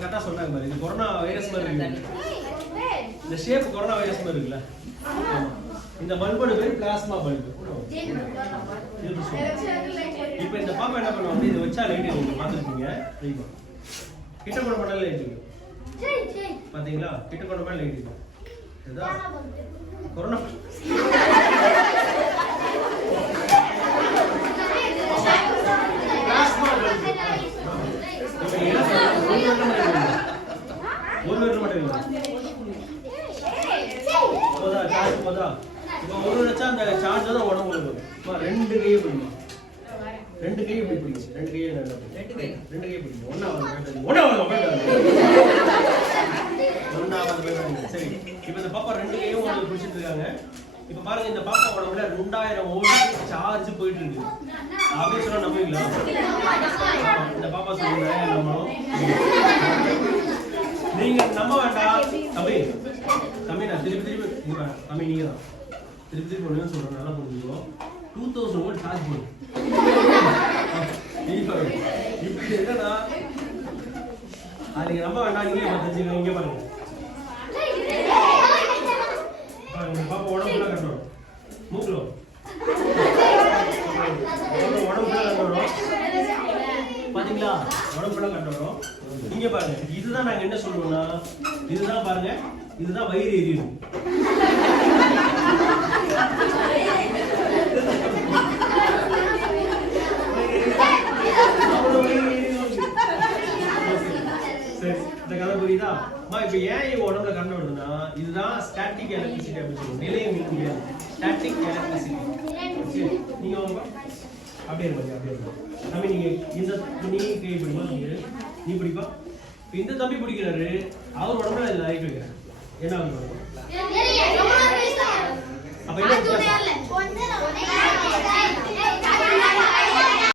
கரெக்டா சொன்னாங்க பாரு, இது கொரோனா வைரஸ் மாதிரி இருக்கு. இந்த ஷேப் கொரோனா வைரஸ் மாதிரி இருக்குல்ல. இந்த பல்போட பேர் பிளாஸ்மா பல்பு. இப்போ இந்த பாப்பா என்ன பண்ணுவாங்க, இதை வச்சா லைட் எரியும். பார்த்துருக்கீங்க, கிட்ட கொண்டு போனாலும் லைட் எரியும். பாத்தீங்களா, கிட்ட கொண்டு போனாலும் லைட் எரியும். இதுதான் கொரோனா. Plasma bulb. ஒரு வருஷம் மட்டும் போதா, சார்ஜ் போதா. இப்போ ஒரு வச்சா அந்த சார்ஜ் தான் உடம்பு இருக்கும். ரெண்டு கையை பிடிக்கும், ரெண்டு கையை இப்படி பிடிக்கும், ரெண்டு கையை ரெண்டு கையை பிடிக்கும். ஒன்னாவது சரி. இப்போ இந்த பாப்பா ரெண்டு கையும் உங்களுக்கு பிடிச்சிட்டு இருக்காங்க. இப்போ பாருங்க, இந்த பாப்பா உடம்புல 2000 வோல்ட் சார்ஜ் போயிட்டு இருக்கு அப்படின்னு சொன்னா நம்புவீங்களா? இந்த பாப்பா சொல்லுங்க, நீங்க நம்ப வேண்டாம். தம்பி தம்பி, நான் திருப்பி தம்பி நீங்க தான் திருப்பி ஒண்ணு சொல்றேன், நல்லா புரிஞ்சுக்கோ. 2000 வோல்ட் சார்ஜ் போடும். இப்படி என்னன்னா அது நீங்க நம்ப வேண்டாம். நீங்க தெரிஞ்சுக்கோங்க. இங்க பாருங்க, பாப்பா உடம்புல கட்டணும், மூக்குல உடம்புல கட்டணும். பாத்தீங்களா, உடம்புல கட்டணும். இங்க பாருங்க, இதுதான் நாங்க என்ன சொல்லுவோம்னா, இதுதான் பாருங்க, இதுதான் வயிறு எரியும். சரி, இந்த கதை புரியுதா? இப்ப ஏன் உடம்புல கண்ணு வருதுன்னா, இதுதான் ஸ்டாட்டிக் எலக்ட்ரிசிட்டி அப்படின்னு சொல்லுவோம். நிலையம் மீட்க முடியாது, ஸ்டாட்டிக் எலக்ட்ரிசிட்டி. நீங்க அப்படியே இருப்பாங்க, அப்படியே இருக்கும். தம்பி நீங்க இந்த நீ கை பிடிப்பா, நீ பிடிப்பா. இந்த தம்பி பிடிக்கிறாரு, அவர் உடம்புல லைட் வைக்கிறார். என்ன ஆகும்?